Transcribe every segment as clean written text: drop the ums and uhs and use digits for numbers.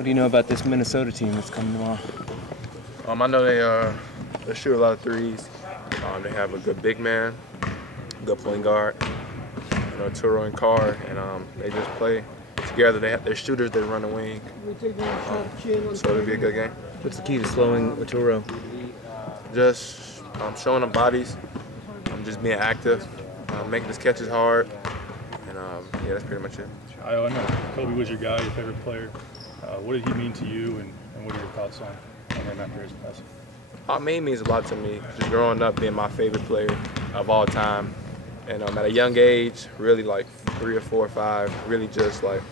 What do you know about this Minnesota team that's coming tomorrow? I know they shoot a lot of threes. They have a good big man, good point guard, Turo and Carr, and they just play together. They have their shooters. They run the wing. So it'll be a good game. What's the key to slowing Turo? Just showing them bodies. Just being active, making his catches hard, and yeah, that's pretty much it. I know Kobe was your guy, your favorite player. What did he mean to you, and what are your thoughts on him after his passing? He means a lot to me. Just growing up, being my favorite player of all time, and at a young age, really like 3 or 4 or 5, really just like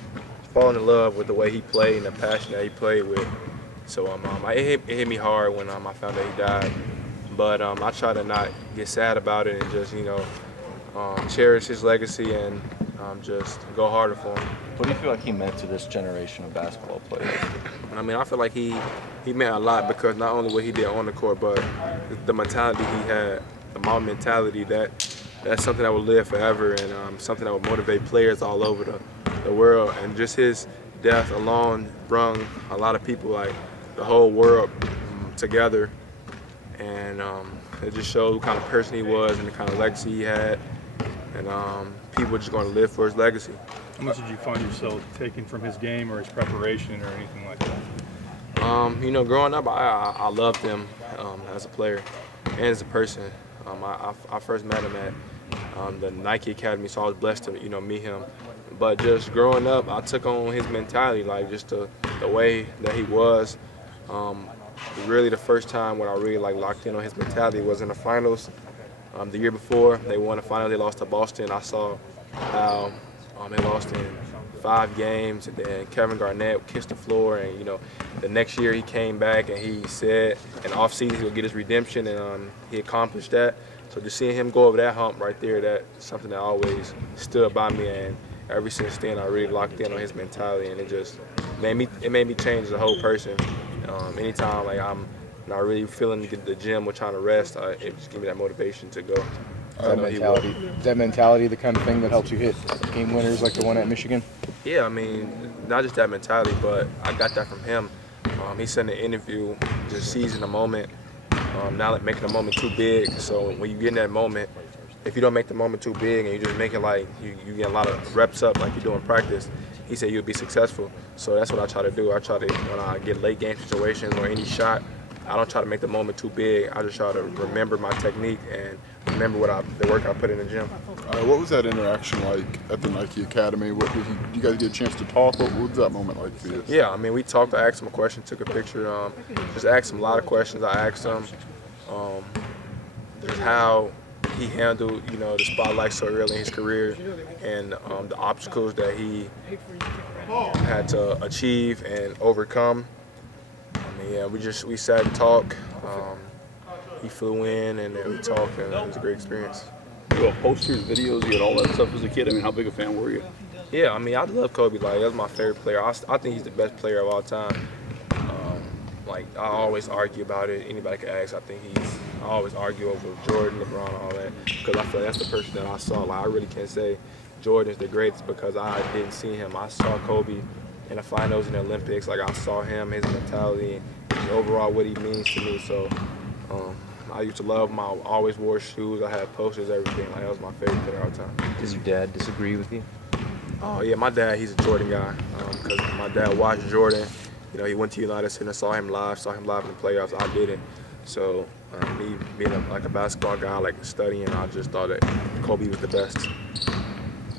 falling in love with the way he played and the passion that he played with. So it hit me hard when I found out he died. But I try to not get sad about it and just, cherish his legacy and just go harder for him. What do you feel like he meant to this generation of basketball players? I feel like he meant a lot because not only what he did on the court, but the mentality he had, the Mamba mentality, that's something that will live forever and something that will motivate players all over the world. And just his death alone brung a lot of people, like the whole world, together. And it just showed what kind of person he was and the kind of legacy he had. And people are just going to live for his legacy. How much did you find yourself taking from his game or his preparation or anything like that? Growing up, I loved him as a player and as a person. I first met him at the Nike Academy, so I was blessed to meet him. But just growing up, I took on his mentality, like just the way that he was. Really, the first time when I really locked in on his mentality was in the finals. The year before, they won the final. They lost to Boston. I saw how they lost in 5 games, and then Kevin Garnett kissed the floor. And the next year he came back and he said in off-season he'll get his redemption, and he accomplished that. So just seeing him go over that hump right there, that's something that always stood by me. And ever since then, I really locked in on his mentality, and it just made me change the whole person. Anytime I'm not really feeling the gym or trying to rest, it just gives me that motivation to go. Is that mentality the kind of thing that helps you hit game winners like the one at Michigan? Yeah, not just that mentality, but I got that from him. He said in an interview, just seizing the moment, not making the moment too big. So when you get in that moment, if you don't make the moment too big and you just make it like you get a lot of reps up like you do in practice, he said you'll be successful. So that's what I try to do. I try to, when I get late game situations or any shot, I don't try to make the moment too big. I just try to remember my technique and remember the work I put in the gym. What was that interaction like at the Nike Academy? Did you guys get a chance to talk? What was that moment like for you? Yeah, we talked. I asked him a question, took a picture. Just asked him a lot of questions. I asked him just how he handled, the spotlight so early in his career and the obstacles that he had to achieve and overcome. We sat and talked. He flew in and then we talked, and it was a great experience. You had posters, videos, you had all that stuff as a kid. How big a fan were you? Yeah, I love Kobe. That was my favorite player. I think he's the best player of all time. I always argue about it. Anybody can ask. I always argue over Jordan, LeBron, all that, because I feel like that's the person that I saw. I really can't say Jordan's the greatest because I didn't see him. I saw Kobe in the finals in the Olympics. I saw him, his mentality, and overall what he means to me. So I used to love him. I always wore shoes. I had posters, everything. That was my favorite player all the time. Does your dad disagree with you? Oh yeah, my dad, he's a Jordan guy because my dad watched Jordan. He went to United Center, saw him live in the playoffs. I didn't. So me being a basketball guy, studying, I just thought that Kobe was the best.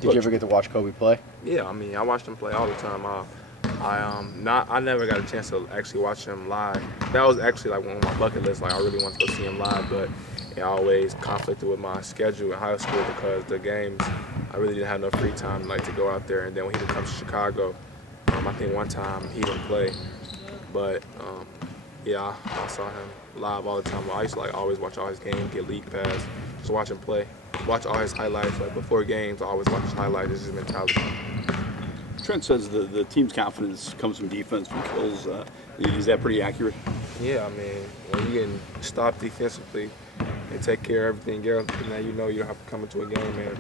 Did you ever get to watch Kobe play? Yeah, I watched him play all the time. I never got a chance to actually watch him live. That was actually one of my bucket lists. I really wanted to go see him live, but it always conflicted with my schedule in high school because the games, I really didn't have no free time to go out there. And then when he would come to Chicago, I think one time he didn't play. But yeah, I saw him live all the time. I used to always watch all his games, get league pass, just watch him play. Watch all his highlights. Before games, I always watch his highlights. It's his mentality. Trent says the team's confidence comes from defense, from kills. Is that pretty accurate? Yeah, when you get stopped defensively and take care of everything else, now you don't have to come into a game and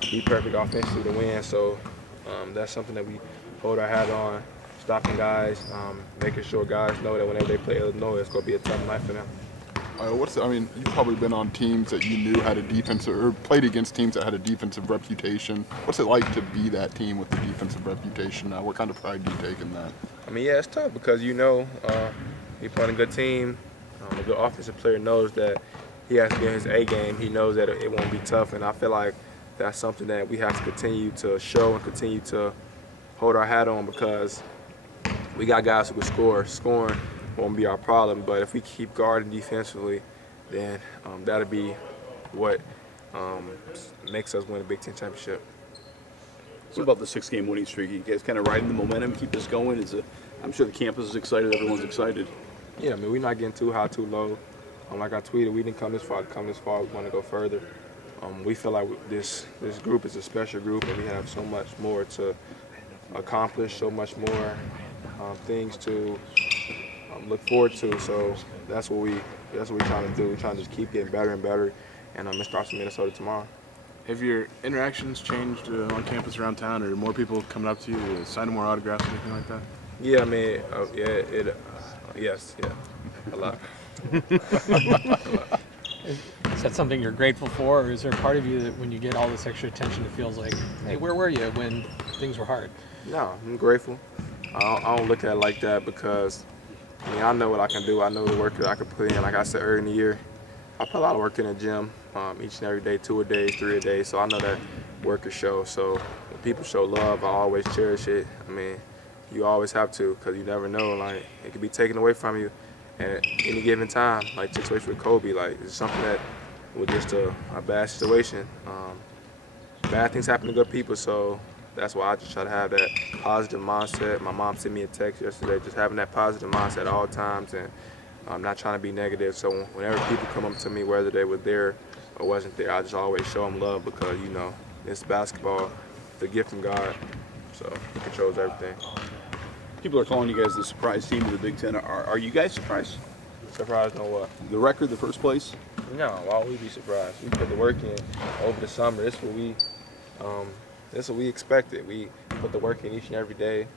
be perfect offensively to win. So that's something that we hold our hat on, stopping guys, making sure guys know that whenever they play Illinois, it's going to be a tough night for them. You've probably been on teams that you knew had a defensive, or played against teams that had a defensive reputation. What's it like to be that team with the defensive reputation now? What kind of pride do you take in that? I mean, yeah, it's tough because you're playing a good team. A good offensive player knows that he has to be in his A game. He knows that it won't be tough, and I feel like that's something that we have to continue to show and continue to hold our hat on because we got guys who can score. Scoring won't be our problem, but if we keep guarding defensively, then that'll be what makes us win a Big Ten championship. What about the 6-game winning streak? You guys kind of riding the momentum, keep this going? I'm sure the campus is excited, everyone's excited. Yeah, I mean, we're not getting too high, too low. Like I tweeted, we didn't come this far. To come this far, we want to go further. We feel like this group is a special group, and we have so much more to accomplish, so much more things to look forward to. So that's what we're trying to do. We're trying to just keep getting better and better, and it starts in Minnesota tomorrow. Have your interactions changed on campus around town, or more people coming up to you, signing more autographs, or anything like that? Yeah, I mean, yes, a lot. Is that something you're grateful for, or is there a part of you that when you get all this extra attention, it feels like, hey, where were you when things were hard? No, I'm grateful. I don't look at it like that because, I mean, I know what I can do. I know the work that I can put in. Like I said earlier in the year, I put a lot of work in the gym each and every day, 2 a day, 3 a day. So I know that work is show. So when people show love, I always cherish it. I mean, you always have to because you never know. Like, it could be taken away from you at any given time. Like the situation with Kobe, like it's something that was just a bad situation. Bad things happen to good people, so that's why I just try to have that positive mindset. My mom sent me a text yesterday, just having that positive mindset at all times, and I'm not trying to be negative. So whenever people come up to me, whether they were there or wasn't there, I just always show them love because, you know, it's basketball, it's a gift from God, so He controls everything. People are calling you guys the surprise team of the Big Ten. Are you guys surprised? Surprised on what? The record, the first place? No, why would we be surprised? We put the work in over the summer. This is what we expected. We put the work in each and every day.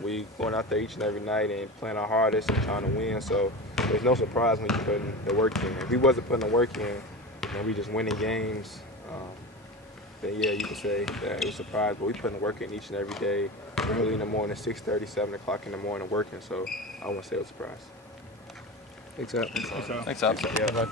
We going out there each and every night and playing our hardest and trying to win. So there's no surprise when you putting the work in. If we wasn't putting the work in and we just winning games, then yeah, you could say that it was a surprise. But we putting the work in each and every day, early in the morning, 6:30, 7 o'clock in the morning working. So I wouldn't say it was a surprise. Thanks, Al. Thanks, Al. Yeah.